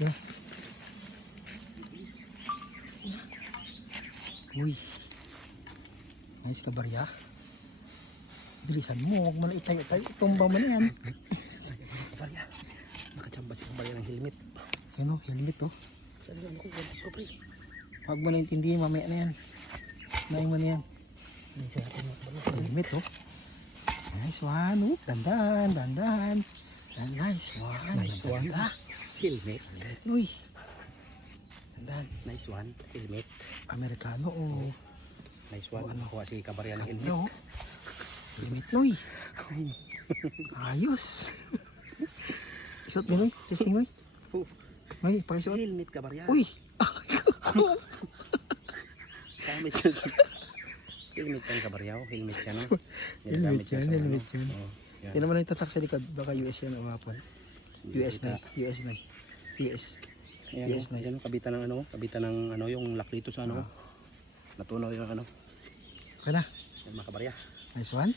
Yeah. Uy. Nice kabarya. Bilisan mo, huwag mo na itayo-tayo. Tumba mo na yan. Kabarya. Nakachamba si kabarya ng helmet. Yan o, helmet o. Sabi ano ko, gantis ko pre. Huwag mo na intindihin, mamaya na yan. Nain mo na yan. Minsan natin mga kabarya. Helmet o. Nice one. Oh, dandan, dandan. Nice one. Nice one. Ah, Helmet. uy. Dandan. Nice one. Helmet. Amerikano o. Nice one. Ano? Nakuha si kabarya ng helmet. Helmet. Helmet noy. Ayos. Isot mo noy. Testing noy. Oh. May, pakisuot. Helmet kabarya. Uy. Gamit yan sa... Helmet yan kabarya. Helmet yan. No? Helmet yan, helmet yan. Oh, yan. Yan naman ang tatak sa likod. Baka US yan o hapon. US na. US na. US. Ayan, Yes, Ayan, kabitan ng ano, kabitan ng ano, yung lock dito sa ano. Natunaw yung ano. Okay na. Yan mga kabarya. Nice one.